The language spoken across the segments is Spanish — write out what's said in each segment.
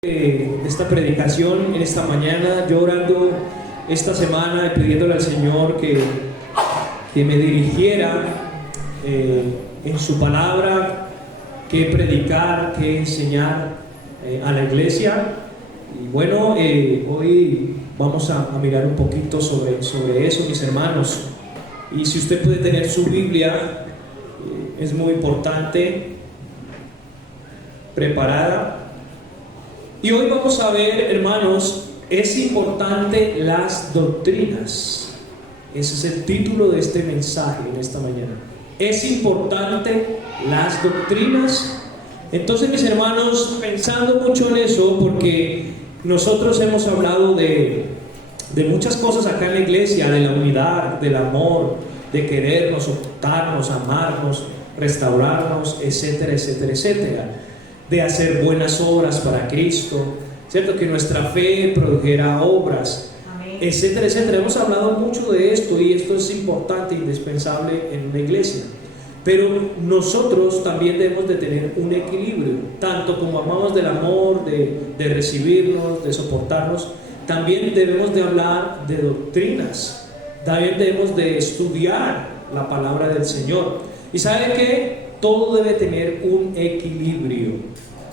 Esta predicación en esta mañana, yo orando esta semana y pidiéndole al Señor que me dirigiera en su palabra, que predicar, que enseñar a la iglesia. Y bueno, hoy vamos a mirar un poquito sobre eso, mis hermanos. Y si usted puede tener su Biblia, es muy importante, preparada. Y hoy vamos a ver, hermanos, es importante las doctrinas. Ese es el título de este mensaje en esta mañana. Es importante las doctrinas. Entonces, mis hermanos, pensando mucho en eso, porque nosotros hemos hablado de muchas cosas acá en la iglesia, de la unidad, del amor, de querernos, soportarnos, amarnos, restaurarnos, etcétera, etcétera, etcétera, de hacer buenas obras para Cristo, ¿cierto? Que nuestra fe produjera obras, etcétera, etcétera. Hemos hablado mucho de esto y esto es importante, indispensable en una iglesia. Pero nosotros también debemos de tener un equilibrio, tanto como amamos del amor, de recibirnos, de soportarnos, también debemos de hablar de doctrinas, también debemos de estudiar la palabra del Señor. ¿Y sabe qué? Todo debe tener un equilibrio,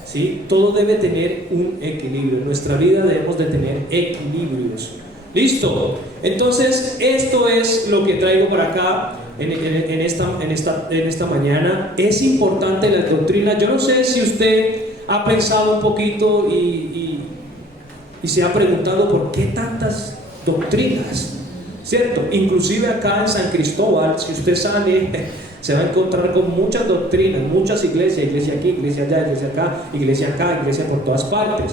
¿sí? Todo debe tener un equilibrio. En nuestra vida debemos de tener equilibrios. ¿Listo? Entonces, esto es lo que traigo para acá en esta mañana. Es importante la doctrina. Yo no sé si usted ha pensado un poquito y se ha preguntado por qué tantas doctrinas, ¿cierto? Inclusive acá en San Cristóbal, si usted sale, se va a encontrar con muchas doctrinas, muchas iglesias, iglesia aquí, iglesia allá, iglesia acá, iglesia por todas partes.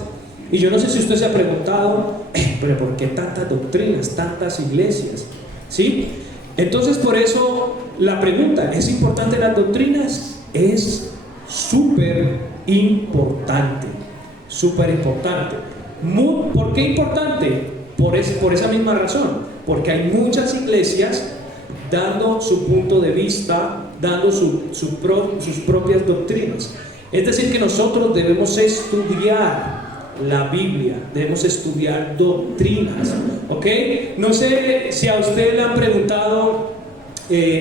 Y yo no sé si usted se ha preguntado, pero ¿por qué tantas doctrinas, tantas iglesias? ¿Sí? Entonces, por eso la pregunta, ¿es importante las doctrinas? Es súper importante, súper importante. ¿Por qué importante? Por esa misma razón, porque hay muchas iglesias dando su punto de vista, dando sus propias doctrinas. Es decir, que nosotros debemos estudiar la Biblia, debemos estudiar doctrinas, ¿ok? No sé si a usted le han preguntado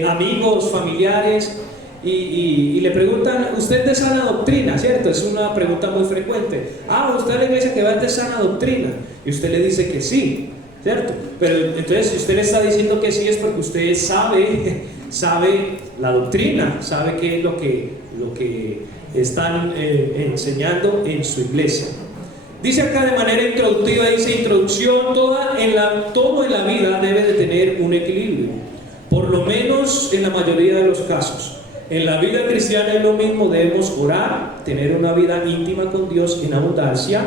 amigos, familiares, y le preguntan, ¿usted es de sana doctrina? ¿Cierto? Es una pregunta muy frecuente. ¿Usted es la iglesia que va de sana doctrina? Y usted le dice que sí, ¿cierto? Pero entonces, si usted le está diciendo que sí, es porque usted sabe la doctrina, sabe qué es lo que están enseñando en su iglesia. Dice acá de manera introductiva, dice introducción, todo en la vida debe de tener un equilibrio, por lo menos en la mayoría de los casos. En la vida cristiana es lo mismo, debemos orar, tener una vida íntima con Dios en abundancia,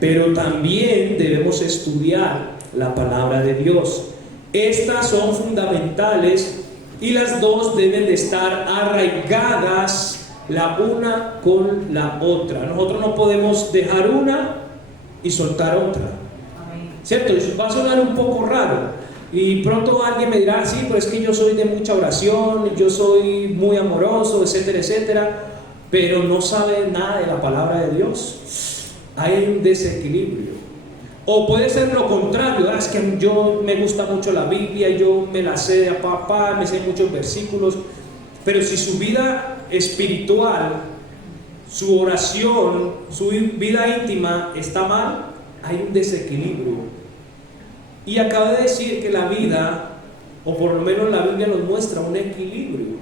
pero también debemos estudiar la palabra de Dios. Estas son fundamentales y las dos deben de estar arraigadas la una con la otra. Nosotros no podemos dejar una y soltar otra, ¿cierto? Eso va a sonar un poco raro y pronto alguien me dirá, sí, pero es que yo soy de mucha oración, yo soy muy amoroso, etcétera, etcétera, pero no sabe nada de la palabra de Dios. Hay un desequilibrio. O puede ser lo contrario, es que yo me gusta mucho la Biblia, yo me la sé de a papá, me sé muchos versículos, pero si su vida espiritual, su oración, su vida íntima está mal, hay un desequilibrio. Y acabo de decir que la vida, o por lo menos la Biblia nos muestra un equilibrio,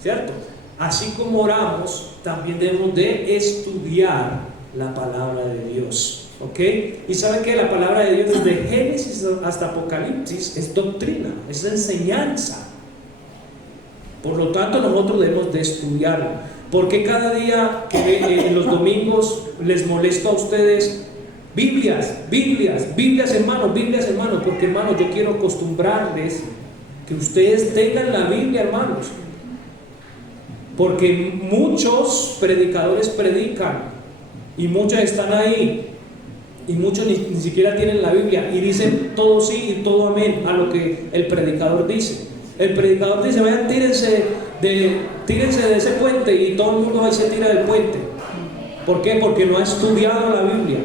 ¿cierto? Así como oramos, también debemos de estudiar la palabra de Dios, ¿ok? Y saben que la palabra de Dios desde Génesis hasta Apocalipsis es doctrina, es enseñanza. Por lo tanto, nosotros debemos de estudiarla. Porque cada día que en los domingos les molesto a ustedes, Biblias, hermanos, porque hermanos, yo quiero acostumbrarles que ustedes tengan la Biblia, hermanos. Porque muchos predicadores predican y muchos están ahí y muchos ni siquiera tienen la Biblia y dicen todo sí y todo amén a lo que el predicador dice. El predicador dice, tírense de ese puente, y todo el mundo va y se tira del puente. ¿Por qué? Porque no ha estudiado la Biblia.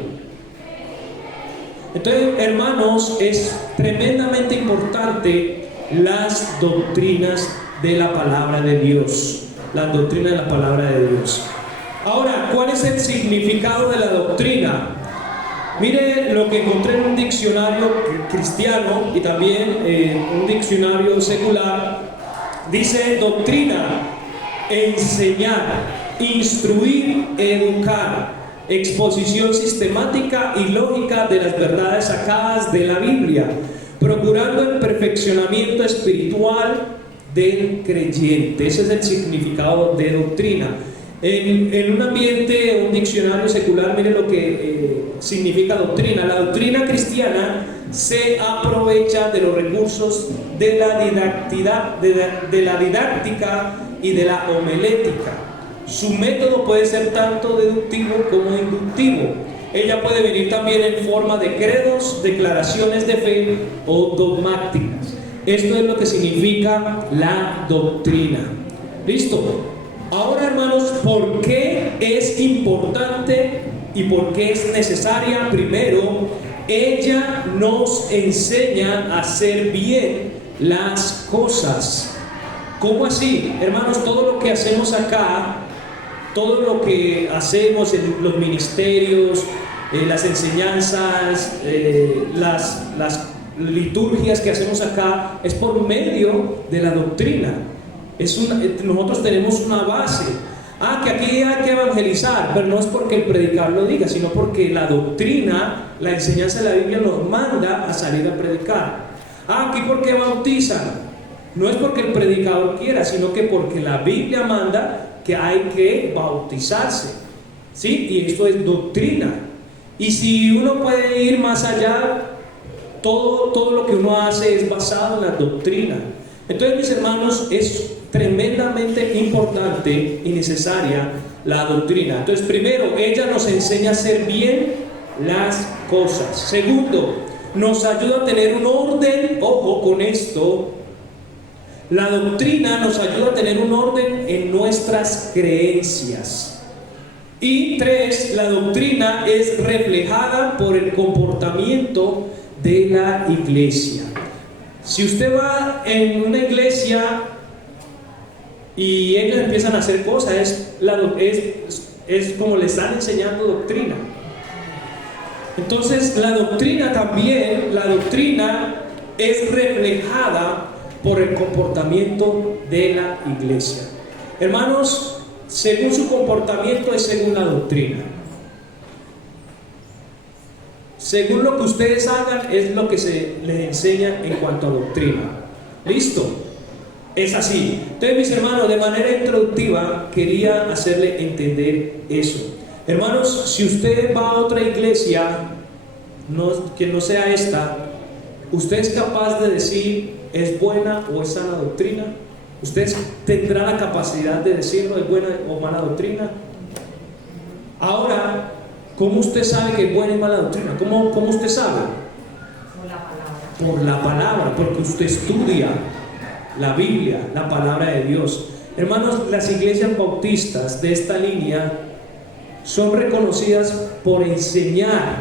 Entonces, hermanos, es tremendamente importante las doctrinas de la palabra de Dios. Las doctrinas de la palabra de Dios. Ahora, ¿cuál es el significado de la doctrina? Mire lo que encontré en un diccionario cristiano y también un diccionario secular. Dice doctrina: enseñar, instruir, educar, exposición sistemática y lógica de las verdades sacadas de la Biblia, procurando el perfeccionamiento espiritual del creyente. Ese es el significado de doctrina. En un ambiente, un diccionario secular, mire lo que significa doctrina. La doctrina cristiana se aprovecha de los recursos de la didáctica y de la homilética. Su método puede ser tanto deductivo como inductivo. Ella puede venir también en forma de credos, declaraciones de fe o dogmáticas. Esto es lo que significa la doctrina. ¿Listo? Ahora, hermanos, ¿por qué es importante y por qué es necesaria? Primero, ella nos enseña a hacer bien las cosas. ¿Cómo así? Hermanos, todo lo que hacemos acá, todo lo que hacemos en los ministerios, las enseñanzas, las liturgias que hacemos acá, es por medio de la doctrina. Nosotros tenemos una base. Que aquí hay que evangelizar, pero no es porque el predicador lo diga, sino porque la doctrina, la enseñanza de la Biblia nos manda a salir a predicar. Aquí porque bautizan, no es porque el predicador quiera, sino que porque la Biblia manda que hay que bautizarse, ¿sí? Y esto es doctrina. Y si uno puede ir más allá, todo lo que uno hace es basado en la doctrina. Entonces, mis hermanos, es tremendamente importante y necesaria la doctrina. Entonces, primero, ella nos enseña a hacer bien las cosas. Segundo, nos ayuda a tener un orden. Ojo con esto. La doctrina nos ayuda a tener un orden en nuestras creencias. Y tres, la doctrina es reflejada por el comportamiento de la iglesia. Si usted va en una iglesia y ellos empiezan a hacer cosas, es como le están enseñando doctrina. Entonces la doctrina es reflejada por el comportamiento de la iglesia. Hermanos, según su comportamiento es según la doctrina. Según lo que ustedes hagan es lo que se les enseña en cuanto a doctrina. ¿Listo? Es así. Entonces, mis hermanos, de manera introductiva quería hacerle entender eso. Hermanos, si usted va a otra iglesia que no sea esta, ¿usted es capaz de decir es buena o es sana doctrina? ¿Usted tendrá la capacidad de decirlo es buena o mala doctrina? Ahora, ¿cómo usted sabe que es buena y mala doctrina? ¿Cómo usted sabe? Por la palabra. Por la palabra, porque usted estudia la Biblia, la palabra de Dios. Hermanos, las iglesias bautistas de esta línea son reconocidas por enseñar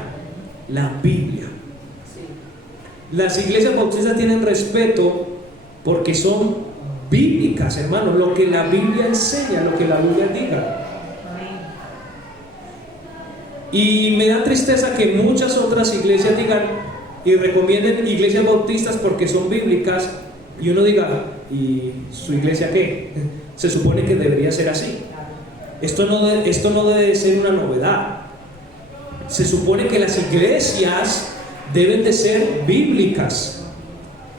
la Biblia. Las iglesias bautistas tienen respeto porque son bíblicas, hermanos, lo que la Biblia enseña, lo que la Biblia diga. Y me da tristeza que muchas otras iglesias digan y recomienden iglesias bautistas porque son bíblicas y uno diga, ¿y su iglesia qué? Se supone que debería ser así. Esto no debe ser una novedad. Se supone que las iglesias deben de ser bíblicas,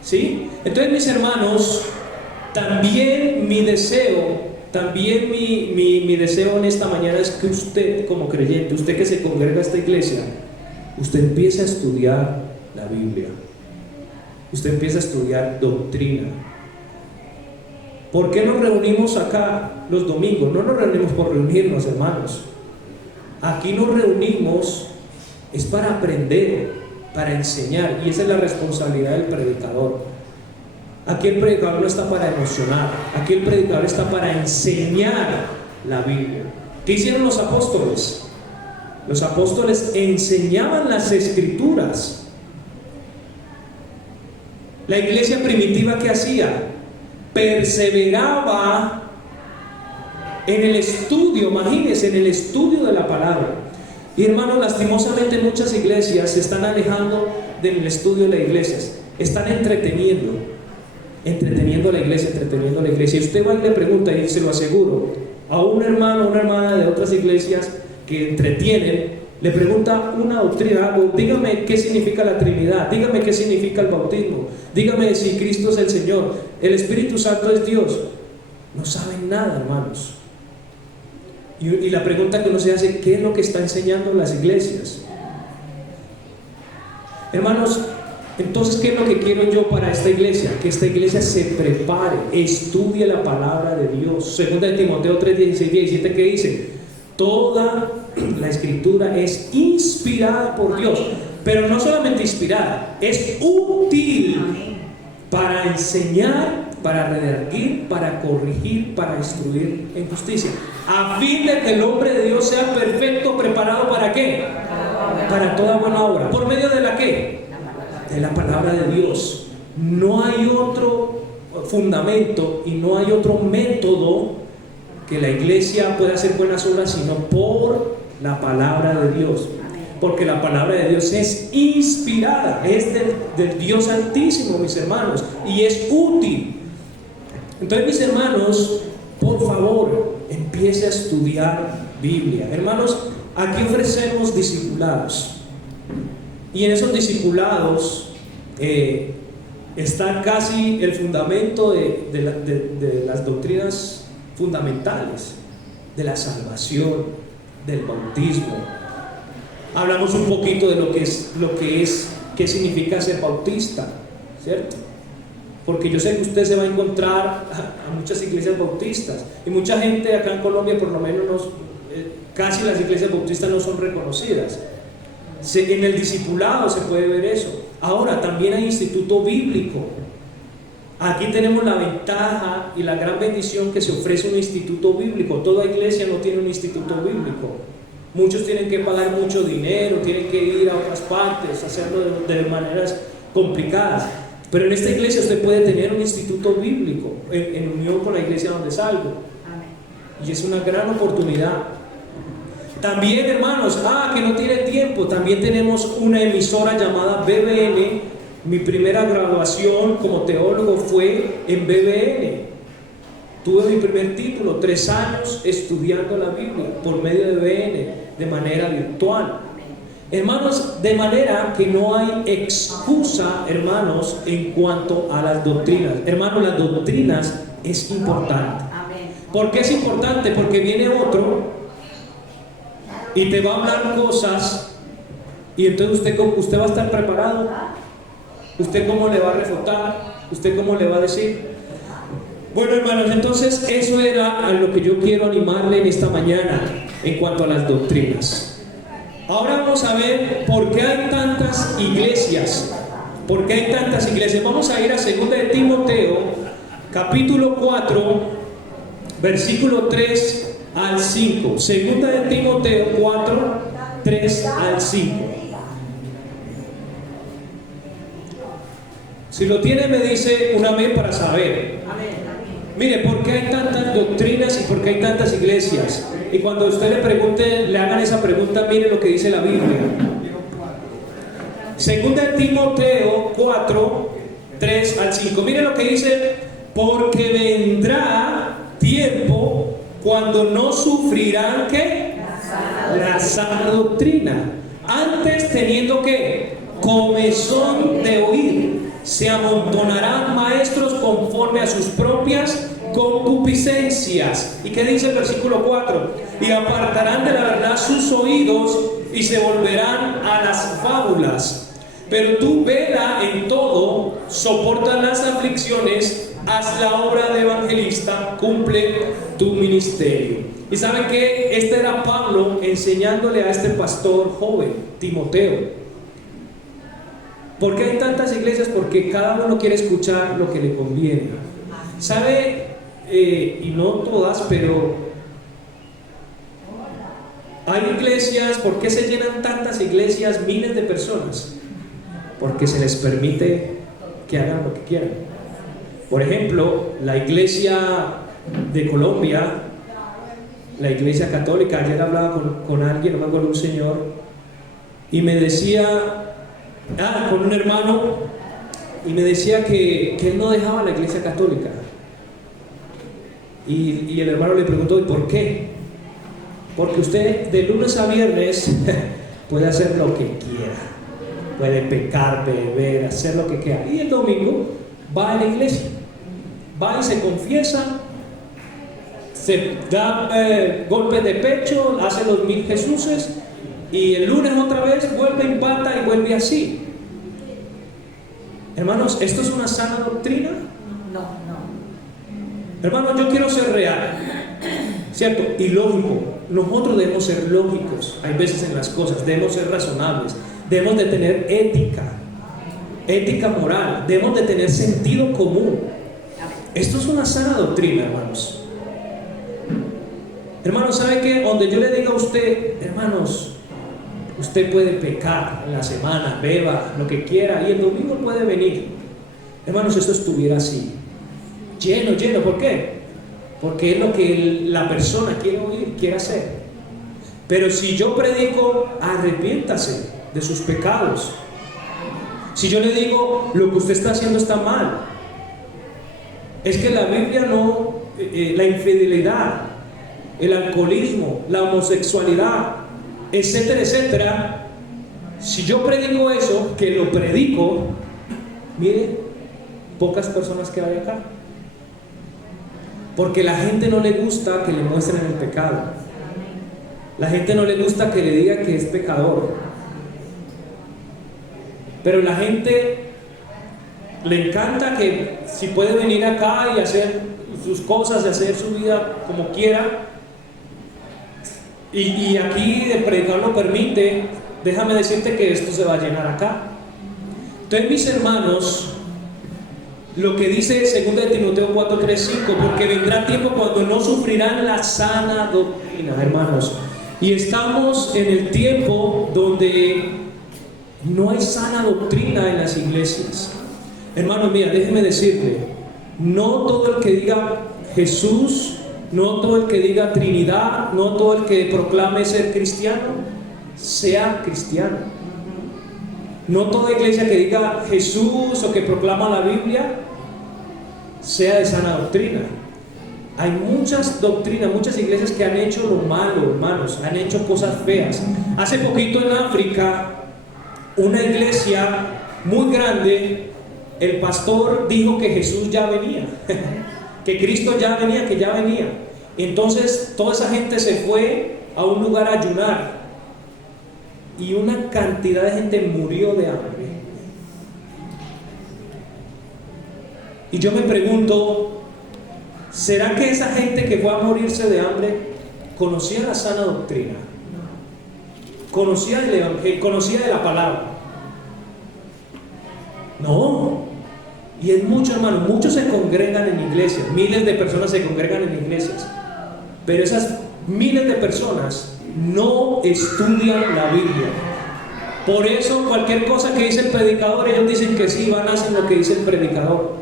¿sí? Entonces, mis hermanos, también mi deseo en esta mañana es que usted, como creyente, usted que se congrega a esta iglesia, usted empiece a estudiar la Biblia. Usted empieza a estudiar doctrina. ¿Por qué nos reunimos acá los domingos? No nos reunimos por reunirnos, hermanos. Aquí nos reunimos es para aprender, para enseñar, y esa es la responsabilidad del predicador. Aquí el predicador no está para emocionar, aquí el predicador está para enseñar la Biblia. ¿Qué hicieron los apóstoles? Los apóstoles enseñaban las escrituras. La iglesia primitiva, ¿qué hacía? Perseveraba en el estudio, imagínense, en el estudio de la palabra. Y hermanos, lastimosamente muchas iglesias se están alejando del estudio de las iglesias. Están entreteniendo a la iglesia, Y usted va y le pregunta, y se lo aseguro, a un hermano o una hermana de otras iglesias que entretienen, le pregunta una doctrina, algo, dígame qué significa la Trinidad, dígame qué significa el bautismo, dígame si Cristo es el Señor, el Espíritu Santo es Dios. No saben nada, hermanos. Y la pregunta que uno se hace, ¿qué es lo que está enseñando las iglesias? Hermanos, entonces, ¿qué es lo que quiero yo para esta iglesia? Que esta iglesia se prepare, estudie la palabra de Dios. Segunda de Timoteo 3, 16, 17, que dice: toda la escritura es inspirada por Dios, pero no solamente inspirada, es útil para enseñar, para redarguir, para corregir, para instruir en justicia, a fin de que el hombre de Dios sea perfecto, preparado ¿para qué? Para toda buena obra. ¿Por medio de la qué? De la palabra de Dios. No hay otro fundamento y no hay otro método que la iglesia pueda hacer buenas obras sino por la palabra de Dios. Porque la palabra de Dios es inspirada, es del Dios Altísimo, mis hermanos, y es útil. Entonces, mis hermanos, por favor, empiece a estudiar Biblia. Hermanos, aquí ofrecemos discipulados. Y en esos discipulados está casi el fundamento de las doctrinas fundamentales, de la salvación, del bautismo. Hablamos un poquito de qué significa ser bautista, ¿cierto? Porque yo sé que usted se va a encontrar a muchas iglesias bautistas, y mucha gente acá en Colombia, por lo menos, casi las iglesias bautistas no son reconocidas. En el discipulado se puede ver eso. Ahora también hay instituto bíblico. Aquí tenemos la ventaja y la gran bendición que se ofrece un instituto bíblico. Toda iglesia no tiene un instituto bíblico. Muchos tienen que pagar mucho dinero, tienen que ir a otras partes, hacerlo de maneras complicadas. Pero en esta iglesia usted puede tener un instituto bíblico en unión con la iglesia donde salgo. Y es una gran oportunidad. También, hermanos, que no tiene tiempo, también tenemos una emisora llamada BBN. Mi primera graduación como teólogo fue en BBN. Tuve mi primer título, 3 años estudiando la Biblia por medio de BBN, de manera virtual. Hermanos, de manera que no hay excusa, hermanos, en cuanto a las doctrinas. Hermanos, las doctrinas es importante. ¿Por qué es importante? Porque viene otro y te va a hablar cosas, y entonces usted va a estar preparado. ¿Usted cómo le va a refutar? ¿Usted cómo le va a decir? Bueno, hermanos, entonces eso era a lo que yo quiero animarle en esta mañana en cuanto a las doctrinas. Ahora vamos a ver por qué hay tantas iglesias. ¿Por qué hay tantas iglesias? Vamos a ir a 2 de Timoteo, capítulo 4, versículo 3 al 5. 2 de Timoteo 4, 3 al 5. Si lo tiene, me dice un amén para saber. Mire, ¿por qué hay tantas doctrinas y por qué hay tantas iglesias? Y cuando usted le pregunte, le hagan esa pregunta, mire lo que dice la Biblia. 2 de Timoteo 4, 3 al 5. Mire lo que dice: porque vendrá tiempo cuando no sufrirán ¿qué? La sana doctrina. Antes, teniendo que comezón de oír, se amontonarán maestros conforme a sus propias concupiscencias. ¿Y qué dice el versículo 4? Y apartarán de la verdad sus oídos y se volverán a las fábulas. Pero tú vela en todo, soporta las aflicciones, haz la obra de evangelista, cumple tu ministerio. ¿Y saben qué? Este era Pablo enseñándole a este pastor joven, Timoteo. ¿Por qué hay tantas iglesias? Porque cada uno quiere escuchar lo que le conviene. ¿Sabe? Y no todas, pero Hay iglesias, ¿por qué se llenan tantas iglesias, miles de personas? Porque se les permite que hagan lo que quieran. Por ejemplo, la iglesia de Colombia, la iglesia católica, ayer hablaba con alguien, no me acuerdo, un señor, y me decía, con un hermano, y me decía que él no dejaba la iglesia católica. Y el hermano le preguntó, ¿y por qué? Porque usted de lunes a viernes puede hacer lo que quiera, puede pecar, beber, hacer lo que quiera, y el domingo va a la iglesia, va y se confiesa, se da golpes de pecho, hace los 1000 Jesuses, y el lunes otra vez vuelve, empata y vuelve así. Hermanos, ¿esto es una sana doctrina? No, no. Hermanos, yo quiero ser real, ¿cierto? Y lógico. Nosotros debemos ser lógicos, hay veces en las cosas, debemos ser razonables, debemos de tener ética moral, debemos de tener sentido común. Esto es una sana doctrina, hermanos. Hermanos, ¿sabe qué? Donde yo le diga a usted, hermanos, usted puede pecar en la semana, beba, lo que quiera, y el domingo puede venir. Hermanos, esto estuviera así, lleno, ¿por qué? Porque es lo que la persona quiere oír, quiere hacer. Pero si yo predico, arrepiéntase de sus pecados. Si yo le digo, lo que usted está haciendo está mal, es que la Biblia no, la infidelidad, el alcoholismo, la homosexualidad, etcétera, etcétera. Si yo predico eso, que lo predico, mire, pocas personas que hay acá. Porque la gente no le gusta que le muestren el pecado. La gente no le gusta que le diga que es pecador. Pero la gente le encanta que si puede venir acá y hacer sus cosas, y hacer su vida como quiera, y aquí el predicador lo permite, déjame decirte que esto se va a llenar acá. Entonces, mis hermanos, lo que dice 2 Timoteo 4, 3, 5, porque vendrá tiempo cuando no sufrirán la sana doctrina, hermanos. Y estamos en el tiempo donde no hay sana doctrina en las iglesias. Hermanos, mira, déjeme decirle, no todo el que diga Jesús, no todo el que diga Trinidad, no todo el que proclame ser cristiano, sea cristiano. No toda iglesia que diga Jesús o que proclama la Biblia sea de sana doctrina. Hay muchas doctrinas, muchas iglesias que han hecho lo malo, hermanos, han hecho cosas feas. Hace poquito en África, una iglesia muy grande, el pastor dijo que Jesús ya venía, que Cristo ya venía, que ya venía. Entonces toda esa gente se fue a un lugar a ayunar y una cantidad de gente murió de hambre. Y yo me pregunto, ¿será que esa gente que fue a morirse de hambre conocía la sana doctrina? ¿Conocía el evangelio? ¿Conocía de la palabra? No. Y es mucho, hermano, muchos se congregan en iglesias, miles de personas se congregan en iglesias, pero esas miles de personas no estudian la Biblia. Por eso cualquier cosa que dice el predicador, ellos dicen que sí, van a hacer lo que dice el predicador.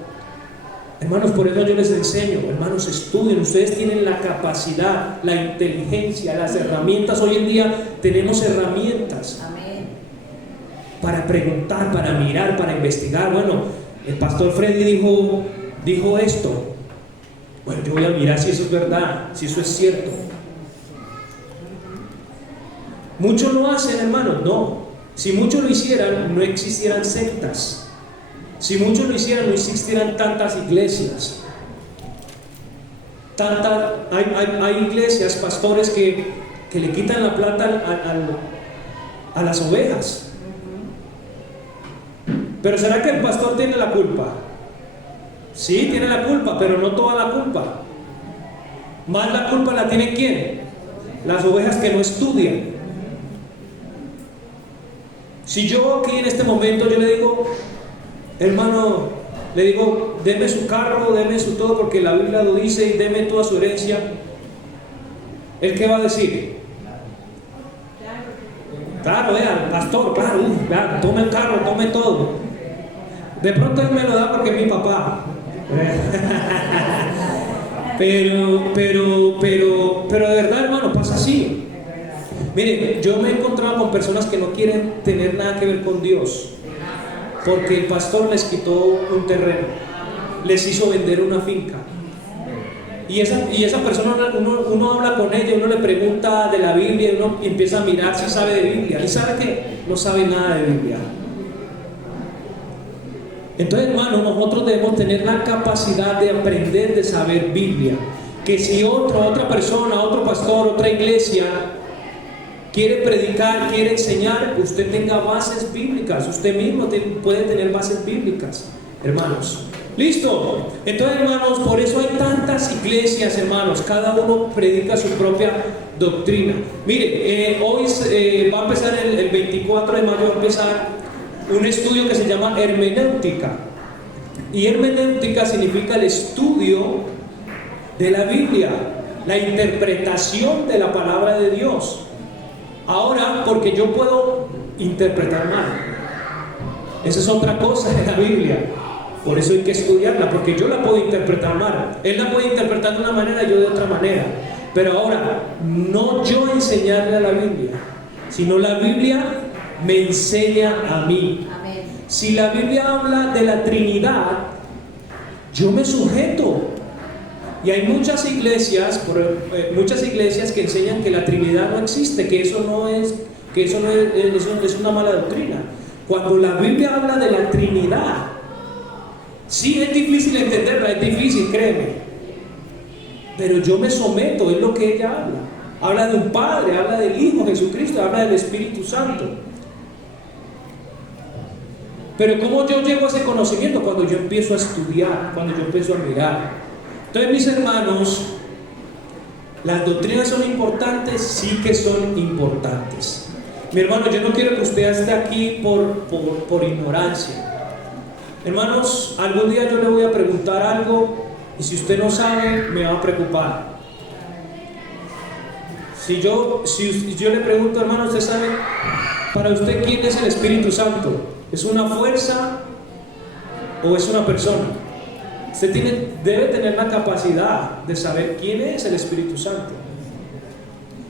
Hermanos, por eso yo les enseño, hermanos, estudien, ustedes tienen la capacidad, la inteligencia, las herramientas. Hoy en día tenemos herramientas. Amén. Para preguntar, para mirar, para investigar. Bueno, el pastor Freddy dijo esto. Bueno, yo voy a mirar si eso es verdad, si eso es cierto. Muchos lo hacen, hermanos, no. Si muchos lo hicieran, no existieran sectas. Si muchos lo hicieran, no existieran tantas iglesias. Hay iglesias, pastores que le quitan la plata a las ovejas. Pero ¿será que el pastor tiene la culpa? Sí, tiene la culpa, pero no toda la culpa. Más la culpa la tiene ¿quién? Las ovejas que no estudian. Si yo aquí en este momento yo le digo, hermano, le digo, deme su carro, deme su todo, porque la Biblia lo dice, y deme toda su herencia, ¿él qué va a decir? pastor, claro, claro, tome el carro, tome todo. De pronto él me lo da porque es mi papá. Pero de verdad, hermano, pasa así. Miren, yo me he encontrado con personas que no quieren tener nada que ver con Dios, porque el pastor les quitó un terreno, les hizo vender una finca. Y esa persona, uno habla con ella, uno le pregunta de la Biblia y uno empieza a mirar si sabe de Biblia. ¿Y sabe qué? No sabe nada de Biblia. Entonces, hermano, nosotros debemos tener la capacidad de aprender, de saber Biblia. Que si otra persona, otro pastor, otra iglesia quiere predicar, quiere enseñar, usted tenga bases bíblicas. Usted mismo puede tener bases bíblicas, hermanos. ¿Listo? Entonces, hermanos, por eso hay tantas iglesias, hermanos. Cada uno predica su propia doctrina. Mire, hoy va a empezar el 24 de mayo, va a empezar un estudio que se llama hermenéutica. Y hermenéutica significa el estudio de la Biblia, la interpretación de la palabra de Dios. Ahora, porque yo puedo interpretar mal, esa es otra cosa de la Biblia. Por eso hay que estudiarla, porque yo la puedo interpretar mal. Él la puede interpretar de una manera, yo de otra manera. Pero ahora, no yo enseñarle a la Biblia, sino la Biblia me enseña a mí. Amén. Si la Biblia habla de la Trinidad, yo me sujeto. Y hay muchas iglesias que enseñan que la Trinidad no existe, que eso es una mala doctrina. Cuando la Biblia habla de la Trinidad, sí es difícil entenderla, es difícil, créeme, pero yo me someto, es lo que ella habla. Habla de un Padre, habla del Hijo Jesucristo, habla del Espíritu Santo. Pero ¿cómo yo llego a ese conocimiento? Cuando yo empiezo a estudiar, cuando yo empiezo a mirar. Entonces, mis hermanos, las doctrinas son importantes, sí que son importantes. Mi hermano, yo no quiero que usted esté aquí por ignorancia. Hermanos, algún día yo le voy a preguntar algo y si usted no sabe, me va a preocupar. Si yo le pregunto, hermano, ¿usted sabe para usted quién es el Espíritu Santo? ¿Es una fuerza o es una persona? Usted debe tener la capacidad de saber quién es el Espíritu Santo.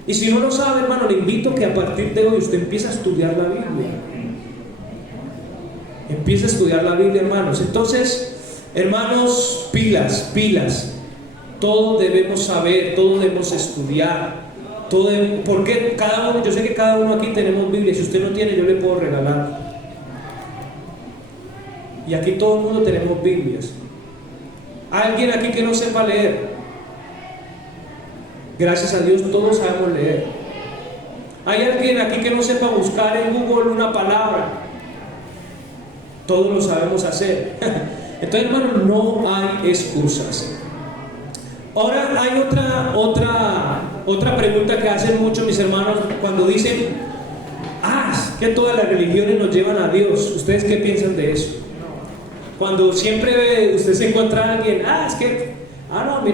Y si no lo sabe, hermano, le invito a que a partir de hoy usted empiece a estudiar la Biblia. Empiece a estudiar la Biblia, hermanos. Entonces, hermanos, pilas. Todo debemos saber, todo debemos estudiar. Porque cada uno, yo sé que cada uno aquí tenemos Biblia. Si usted no tiene, yo le puedo regalar. Y aquí todo el mundo tenemos Biblias. ¿Hay alguien aquí que no sepa leer? Gracias a Dios todos sabemos leer. ¿Hay alguien aquí que no sepa buscar en Google una palabra? Todos lo sabemos hacer. Entonces, hermano, no hay excusas. Ahora hay otra pregunta que hacen muchos mis hermanos cuando dicen: que todas las religiones nos llevan a Dios. ¿Ustedes qué piensan de eso? Cuando siempre usted se encuentra a alguien, a mí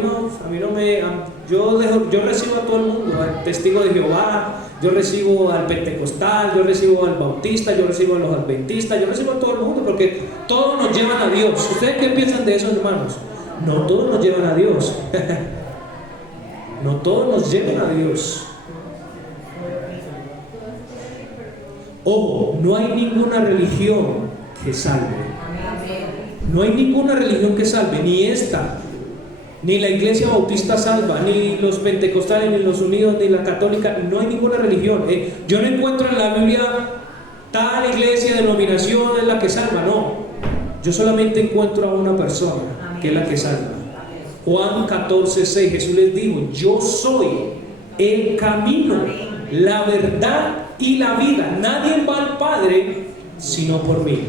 no me, yo recibo a todo el mundo, al testigo de Jehová, yo recibo al pentecostal, yo recibo al bautista, yo recibo a los adventistas, yo recibo a todo el mundo, porque todos nos llevan a Dios. ¿Ustedes qué piensan de eso, hermanos? No todos nos llevan a Dios. No todos nos llevan a Dios. Ojo, no hay ninguna religión que salve. No hay ninguna religión que salve, ni esta, ni la iglesia bautista salva, ni los pentecostales, ni los unidos, ni la católica. No hay ninguna religión. Yo no encuentro en la Biblia tal iglesia, denominación es la que salva. No, yo solamente encuentro a una persona que es la que salva. Juan 14:6, Jesús les dijo: yo soy el camino, la verdad y la vida. Nadie va al Padre sino por mí.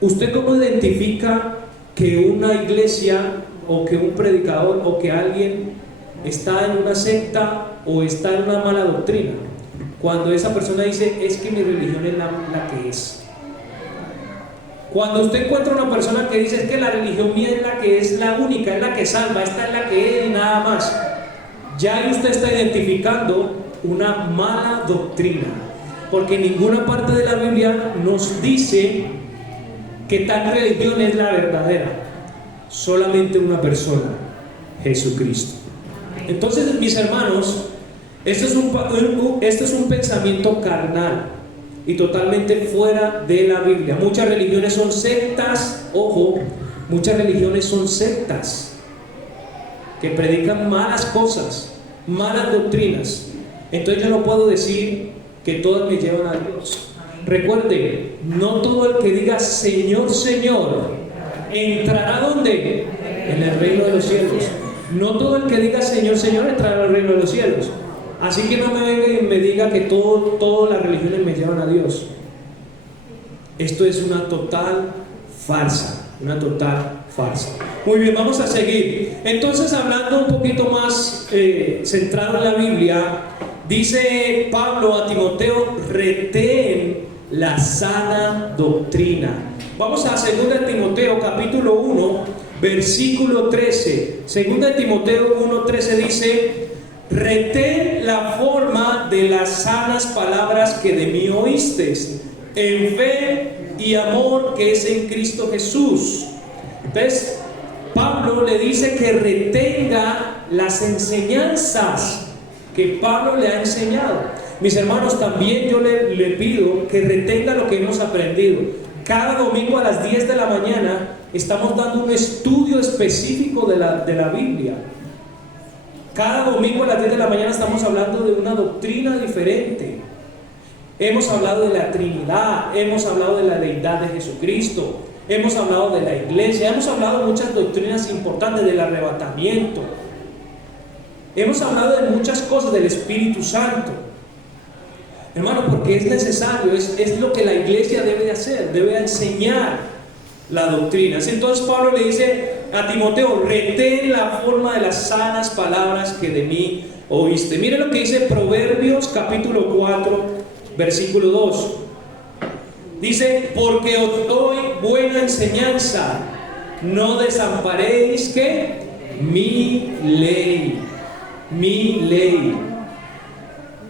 ¿Usted cómo identifica que una iglesia o que un predicador o que alguien está en una secta o está en una mala doctrina? Cuando esa persona dice: es que mi religión es la que es. Cuando usted encuentra una persona que dice: es que la religión mía es la que es, la única, es la que salva, esta es la que es y nada más, ya ahí usted está identificando una mala doctrina. porque ninguna parte de la Biblia nos dice que tal religión es la verdadera. Solamente una persona, Jesucristo. Entonces, mis hermanos, esto es un pensamiento carnal y totalmente fuera de la Biblia. Muchas religiones son sectas, ojo, muchas religiones son sectas que predican malas cosas, malas doctrinas. Entonces yo no puedo decir que todas me llevan a Dios. Recuerde, no todo el que diga Señor, Señor, entrará ¿dónde? En el reino de los cielos. No todo el que diga Señor, Señor, entrará al reino de los cielos. Así que no me venga y me diga que todas las religiones me llevan a Dios. Esto es una total farsa, una total farsa. Muy bien, vamos a seguir. Entonces, hablando un poquito más centrado en la Biblia, dice Pablo a Timoteo: retén la sana doctrina. Vamos a 2 Timoteo capítulo 1, versículo 13. 2 Timoteo 1:13 dice: retén la forma de las sanas palabras que de mí oísteis, en fe y amor que es en Cristo Jesús. Entonces, Pablo le dice que retenga las enseñanzas que Pablo le ha enseñado. Mis hermanos, también yo le pido que retenga lo que hemos aprendido. Cada domingo a las 10 de la mañana estamos dando un estudio específico de la Biblia. Cada domingo a las 10 de la mañana estamos hablando de una doctrina diferente. Hemos hablado de la Trinidad, hemos hablado de la deidad de Jesucristo, hemos hablado de la iglesia, hemos hablado de muchas doctrinas importantes, del arrebatamiento. Hemos hablado de muchas cosas, del Espíritu Santo. Hermano, porque es necesario, es lo que la iglesia debe de hacer, debe enseñar la doctrina. Entonces Pablo le dice a Timoteo: retén la forma de las sanas palabras que de mí oíste. Mire lo que dice Proverbios capítulo 4, versículo 2. Dice: porque os doy buena enseñanza, no desamparéis ¿qué? Mi ley. Mi ley.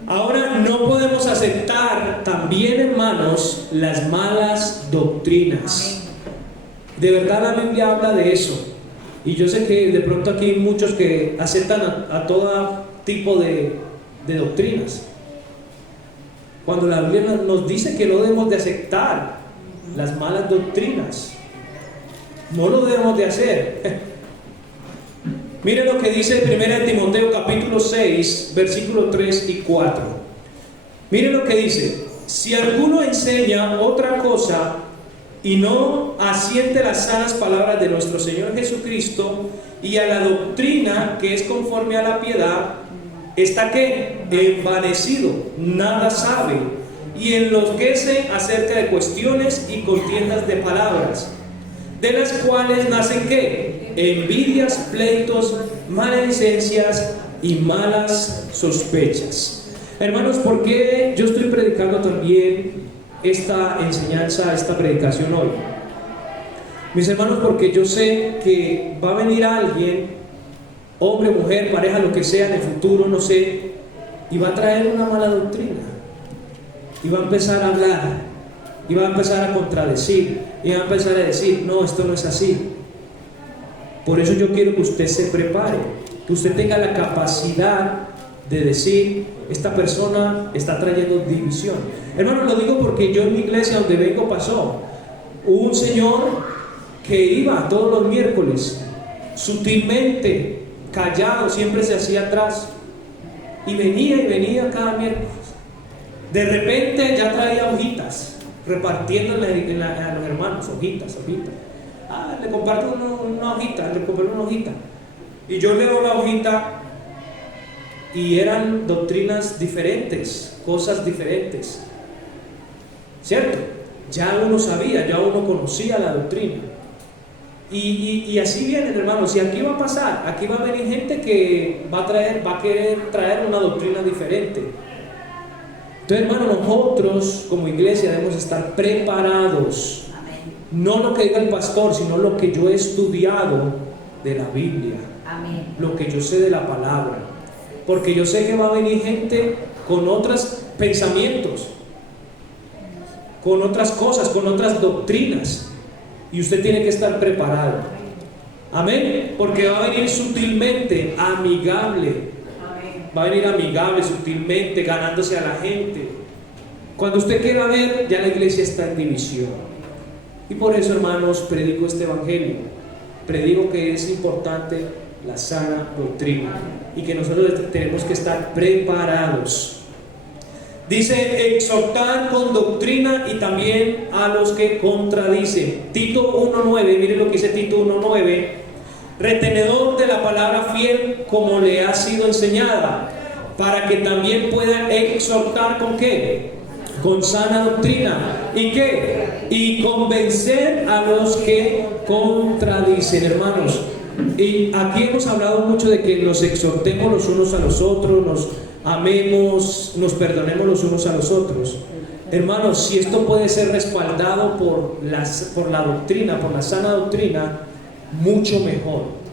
Ahora, no podemos aceptar también, hermanos, las malas doctrinas. De verdad la Biblia habla de eso. Y yo sé que de pronto aquí hay muchos que aceptan a todo tipo de doctrinas, cuando la Biblia nos dice que no debemos de aceptar las malas doctrinas. No lo debemos de hacer. Mire lo que dice 1 Timoteo capítulo 6, versículos 3 y 4. Mire lo que dice: si alguno enseña otra cosa y no asiente las sanas palabras de nuestro Señor Jesucristo y a la doctrina que es conforme a la piedad, está ¿qué? Envanecido, nada sabe, y enloquece acerca de cuestiones y contiendas de palabras, de las cuales nacen ¿qué? Envidias, pleitos, maledicencias y malas sospechas. Hermanos, ¿por qué yo estoy predicando también esta enseñanza, esta predicación hoy? Mis hermanos, porque yo sé que va a venir alguien, hombre, mujer, pareja, lo que sea en el futuro, no sé, y va a traer una mala doctrina, y va a empezar a hablar, y va a empezar a contradecir, y va a empezar a decir: no, esto no es así. Por eso yo quiero que usted se prepare, que usted tenga la capacidad de decir: esta persona está trayendo división. Hermano, lo digo porque yo en mi iglesia donde vengo pasó. Hubo un señor que iba todos los miércoles, sutilmente, callado, siempre se hacía atrás, y venía cada miércoles. De repente ya traía hojitas, repartiéndole a los hermanos, hojitas. Le comparto una hojita, le compré una hojita. Y yo leo la hojita y eran doctrinas diferentes, cosas diferentes. ¿Cierto? Ya uno sabía, ya uno conocía la doctrina. Y así vienen, hermanos. Y aquí va a pasar, aquí va a venir gente que va a querer traer una doctrina diferente. Entonces, hermanos, nosotros como iglesia debemos estar preparados. No lo que diga el pastor, sino lo que yo he estudiado de la Biblia. Amén. Lo que yo sé de la palabra. Porque yo sé que va a venir gente con otros pensamientos. con otras cosas, con otras doctrinas. Y usted tiene que estar preparado. Amén. Porque va a venir sutilmente, amigable. Va a venir amigable, sutilmente, ganándose a la gente. Cuando usted quiera ver, ya la iglesia está en división. Y por eso, hermanos, predico este evangelio. Predico que es importante la sana doctrina y que nosotros tenemos que estar preparados. Dice, exhortar con doctrina y también a los que contradicen. Tito 1:9, miren lo que dice Tito 1:9. Retenedor de la palabra fiel como le ha sido enseñada, para que también pueda exhortar ¿con qué? Con sana doctrina. ¿Y qué? Y convencer a los que contradicen, hermanos. Y aquí hemos hablado mucho de que nos exhortemos los unos a los otros, nos amemos, nos perdonemos los unos a los otros. Hermanos, si esto puede ser respaldado por la doctrina, por la sana doctrina, mucho mejor.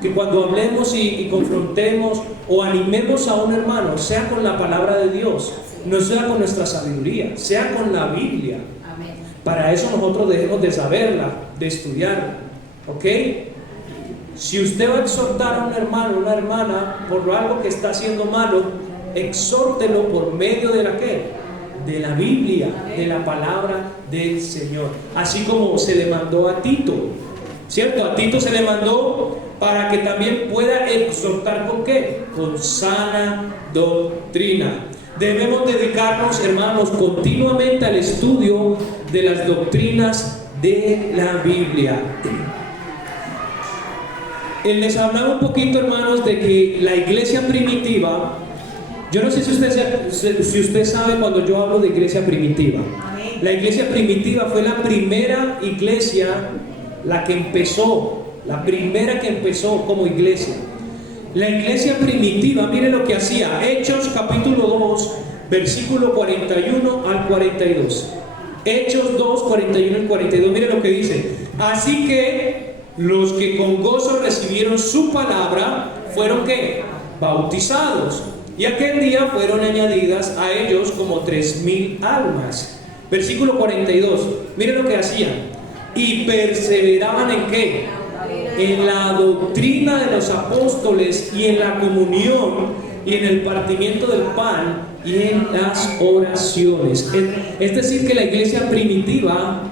Que cuando hablemos y confrontemos o animemos a un hermano, sea con la palabra de Dios, no sea con nuestra sabiduría, sea con la Biblia. Amén. Para eso nosotros debemos de saberla, de estudiarla. ¿Ok? Si usted va a exhortar a un hermano, una hermana, por algo que está haciendo malo, exhórtelo por medio de la ¿qué? De la Biblia, de la palabra del Señor. Así como se le mandó a Tito, ¿cierto? A Tito se le mandó para que también pueda exhortar ¿con qué? Con sana doctrina. Debemos dedicarnos, hermanos, continuamente al estudio de las doctrinas de la Biblia. Les hablaba un poquito, hermanos, de que la iglesia primitiva, yo no sé si usted sabe cuando yo hablo de iglesia primitiva. La iglesia primitiva fue la primera iglesia, la primera que empezó como iglesia. La iglesia primitiva, mire lo que hacía. Hechos capítulo 2, versículo 41 al 42. Hechos 2, 41 al 42, mire lo que dice. Así que los que con gozo recibieron su palabra fueron ¿qué? Bautizados. Y aquel día fueron añadidas a ellos como 3,000 almas. Versículo 42, mire lo que hacían. Y perseveraban ¿en qué? En la doctrina de los apóstoles y en la comunión y en el partimiento del pan y en las oraciones. Es decir, que la iglesia primitiva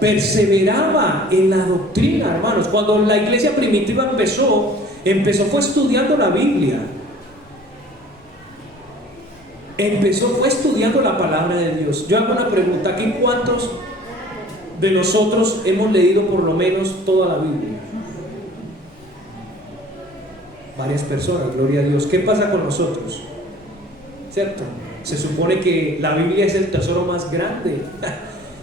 perseveraba en la doctrina, hermanos. Cuando la iglesia primitiva empezó fue estudiando la Biblia. Fue estudiando la palabra de Dios. Yo hago una pregunta, ¿aquí cuántos de nosotros hemos leído por lo menos toda la Biblia? Varias personas, gloria a Dios. ¿Qué pasa con nosotros? ¿Cierto? Se supone que la Biblia es el tesoro más grande.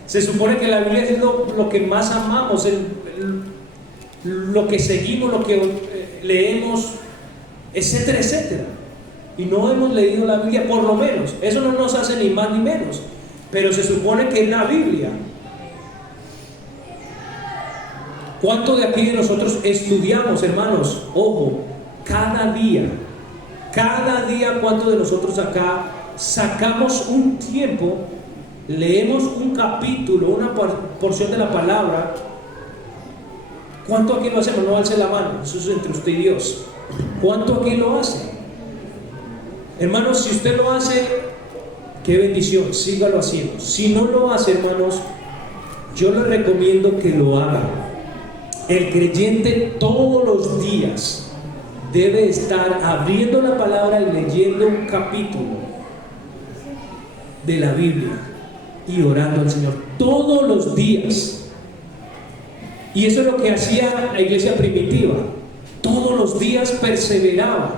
Se supone que la Biblia es lo que más amamos, lo que seguimos, lo que leemos, etcétera, etcétera. Y no hemos leído la Biblia, por lo menos. Eso no nos hace ni más ni menos. Pero se supone que es la Biblia. ¿Cuánto de aquí de nosotros estudiamos, hermanos? Ojo, cada día, ¿cuánto de nosotros acá sacamos un tiempo, leemos un capítulo, una porción de la palabra? ¿Cuánto aquí lo hacemos? No alce la mano, eso es entre usted y Dios. ¿Cuánto aquí lo hace? Hermanos, si usted lo hace, qué bendición, sígalo haciendo. Si no lo hace, hermanos, yo le recomiendo que lo haga. El creyente todos los días debe estar abriendo la palabra y leyendo un capítulo de la Biblia y orando al Señor todos los días. Y eso es lo que hacía la iglesia primitiva. Todos los días perseveraba,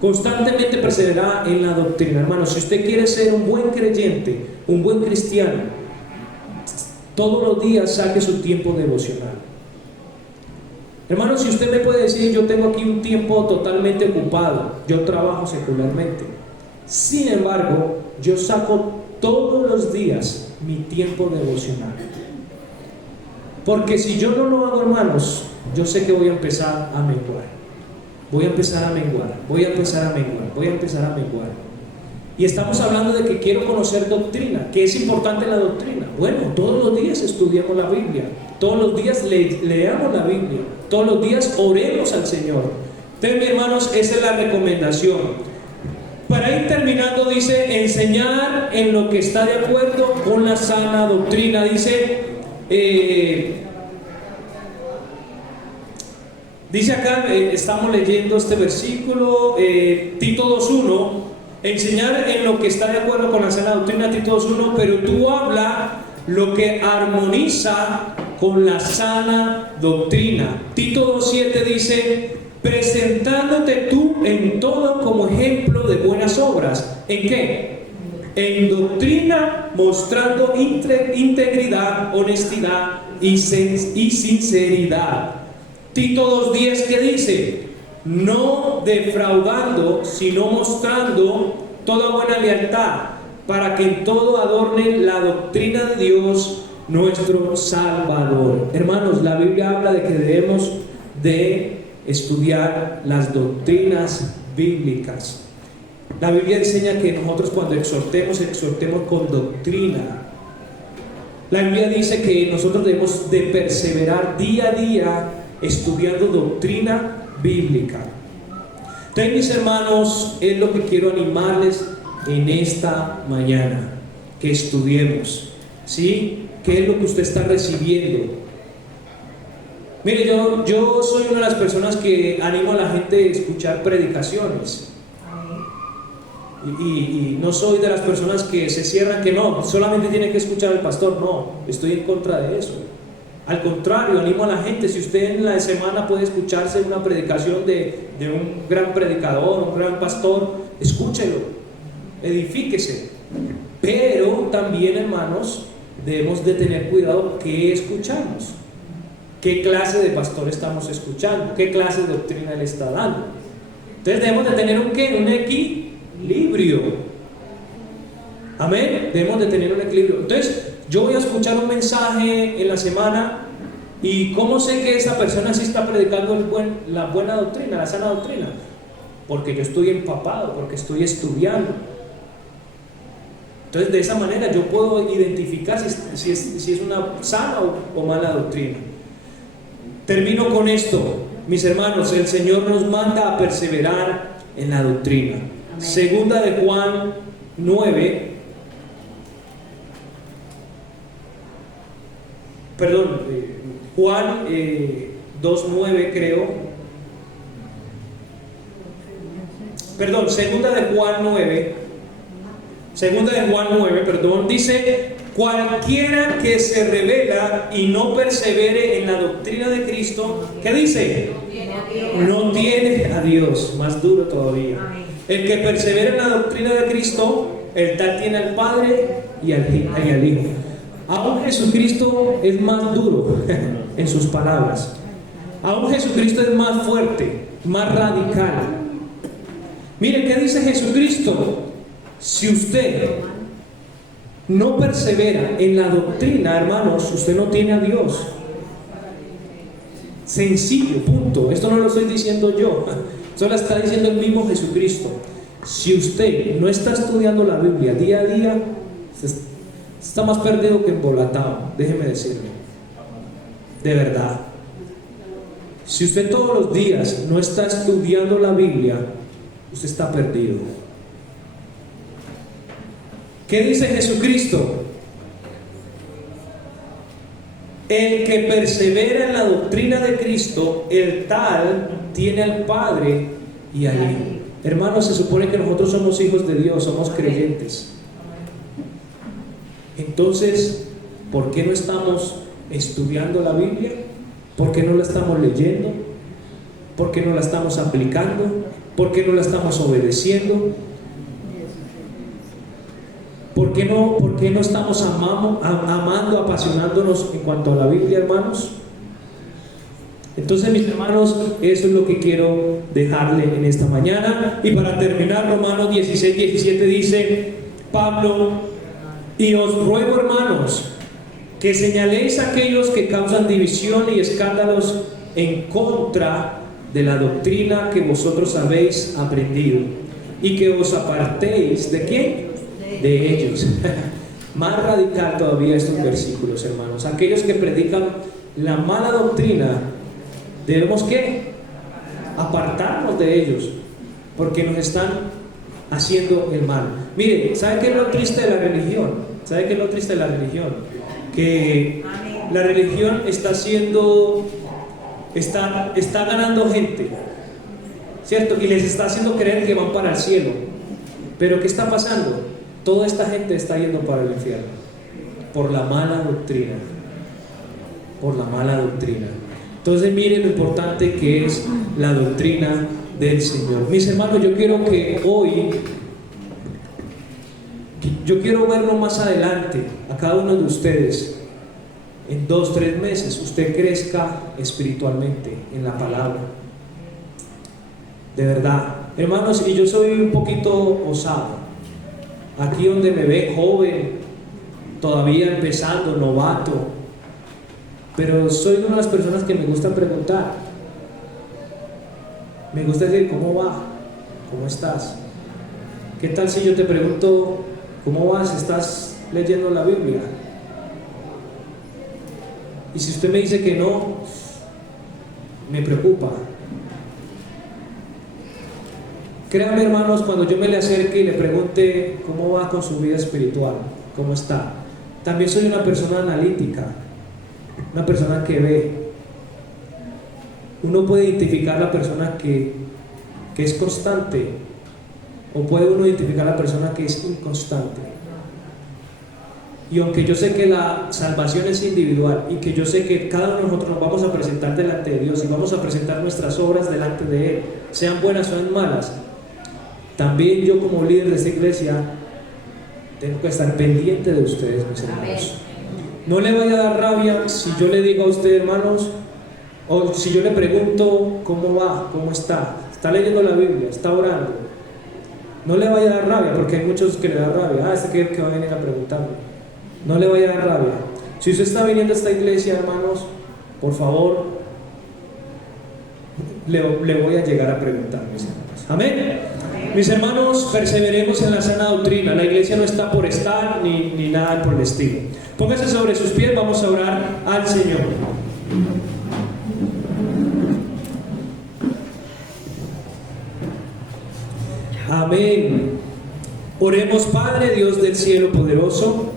constantemente perseveraba en la doctrina. Hermanos, si usted quiere ser un buen creyente, un buen cristiano, todos los días saque su tiempo devocional. Hermanos, si usted me puede decir, yo tengo aquí un tiempo totalmente ocupado, yo trabajo secularmente. Sin embargo, yo saco todos los días mi tiempo devocional. Porque si yo no lo hago, hermanos, yo sé que voy a empezar a menguar. Voy a empezar a menguar. Y estamos hablando de que quiero conocer doctrina. ¿Qué es importante en la doctrina? Bueno, todos los días estudiamos la Biblia, todos los días leamos la Biblia, todos los días oremos al Señor. Entonces, mis hermanos, esa es la recomendación. Para ir terminando, dice, enseñar en lo que está de acuerdo con la sana doctrina. Dice acá, estamos leyendo este versículo, Tito 2:1, enseñar en lo que está de acuerdo con la sana doctrina, Tito 2:1, pero tú habla lo que armoniza con la sana doctrina. Tito 2:7 dice, presentándote tú en todo como ejemplo de buenas obras. ¿En qué? En doctrina, mostrando integridad, honestidad y sinceridad. Tito 2:10, ¿qué dice? No defraudando, sino mostrando toda buena lealtad, para que en todo adornen la doctrina de Dios, nuestro Salvador. Hermanos, la Biblia habla de que debemos de estudiar las doctrinas bíblicas. La Biblia enseña que nosotros cuando exhortemos con doctrina. La Biblia dice que nosotros debemos de perseverar día a día estudiando doctrina bíblica. Entonces, mis hermanos, es lo que quiero animarles en esta mañana, que estudiemos, ¿sí? ¿Qué es lo que usted está recibiendo? Mire, yo soy una de las personas que animo a la gente a escuchar predicaciones. Y no soy de las personas que se cierran, que no, solamente tiene que escuchar al pastor. No, estoy en contra de eso. Al contrario, animo a la gente, si usted en la semana puede escucharse una predicación de un gran predicador, un gran pastor, escúchelo, edifíquese. Pero también, hermanos, debemos de tener cuidado qué escuchamos, qué clase de pastor estamos escuchando, qué clase de doctrina le está dando. Entonces debemos de tener un equilibrio. Amén, debemos de tener un equilibrio. Entonces, yo voy a escuchar un mensaje en la semana, y ¿cómo sé que esa persona sí está predicando la buena doctrina, la sana doctrina? Porque yo estoy empapado, porque estoy estudiando. Entonces, de esa manera yo puedo identificar si es una sana o mala doctrina. Termino con esto, mis hermanos. El Señor nos manda a perseverar en la doctrina. Amén. Segunda de Juan 9. Juan 2:9 creo. Segunda de Juan 9. Dice, cualquiera que se revela y no persevere en la doctrina de Cristo, ¿qué dice? No tiene a Dios. Más duro todavía. El que persevera en la doctrina de Cristo, el tal tiene al Padre y al Hijo. Aún Jesucristo es más duro en sus palabras. Aún Jesucristo es más fuerte, más radical. Mire, ¿qué dice Jesucristo? Si usted no persevera en la doctrina, hermanos, usted no tiene a Dios. Sencillo, punto. Esto no lo estoy diciendo yo, esto lo está diciendo el mismo Jesucristo. Si usted no está estudiando la Biblia día a día, está más perdido que embolatado, déjeme decirle. De verdad. Si usted todos los días no está estudiando la Biblia, usted está perdido. ¿Qué dice Jesucristo? El que persevera en la doctrina de Cristo, el tal tiene al Padre y al Hijo. Hermanos, se supone que nosotros somos hijos de Dios, somos creyentes. Entonces, ¿por qué no estamos estudiando la Biblia? ¿Por qué no la estamos leyendo? ¿Por qué no la estamos aplicando? ¿Por qué no la estamos obedeciendo? ¿Por qué no estamos amando, apasionándonos en cuanto a la Biblia, hermanos? Entonces, mis hermanos, eso es lo que quiero dejarle en esta mañana. Y para terminar, Romanos 16:17 dice Pablo: y os ruego, hermanos, que señaléis a aquellos que causan división y escándalos en contra de la doctrina que vosotros habéis aprendido, y que os apartéis ¿de quién? De ellos. Más radical todavía estos versículos, hermanos. Aquellos que predican la mala doctrina, debemos ¿qué? Apartarnos de ellos, porque nos están haciendo el mal. Mire, ¿sabe qué es lo triste de la religión? ¿Sabe qué es lo triste de la religión? Que la religión está ganando gente, ¿cierto? Y les está haciendo creer que van para el cielo. Pero ¿qué está pasando? Toda esta gente está yendo para el infierno por la mala doctrina. Por la mala doctrina. Entonces miren lo importante que es la doctrina del Señor. Mis hermanos, yo quiero que hoy, yo quiero verlo más adelante a cada uno de ustedes. En 2-3 meses usted crezca espiritualmente en la palabra. De verdad, hermanos, y yo soy un poquito osado. Aquí donde me ve joven, todavía empezando, novato, pero soy una de las personas que me gusta preguntar. Me gusta decir, ¿cómo va? ¿Cómo estás? ¿Qué tal si yo te pregunto, ¿cómo vas? ¿Estás leyendo la Biblia? Y si usted me dice que no, me preocupa. Créanme, hermanos, cuando yo me le acerque y le pregunte cómo va con su vida espiritual, cómo está, también soy una persona analítica, una persona que ve. Uno puede identificar a la persona que es constante, o puede uno identificar a la persona que es inconstante. Y aunque yo sé que la salvación es individual y que yo sé que cada uno de nosotros nos vamos a presentar delante de Dios y vamos a presentar nuestras obras delante de Él, sean buenas o sean malas, también yo como líder de esta iglesia tengo que estar pendiente de ustedes, mis hermanos. No le vaya a dar rabia si yo le digo a usted, hermanos, o si yo le pregunto cómo va, cómo está leyendo la Biblia, está orando. No le vaya a dar rabia, porque hay muchos que le da rabia. Este que va a venir a preguntarme. No le vaya a dar rabia. Si usted está viniendo a esta iglesia, hermanos, por favor, le voy a llegar a preguntar, mis hermanos. Amén. Mis hermanos, perseveremos en la sana doctrina. La iglesia no está por estar ni nada por el estilo. Póngase sobre sus pies, vamos a orar al Señor. Amén. Oremos. Padre Dios del cielo poderoso,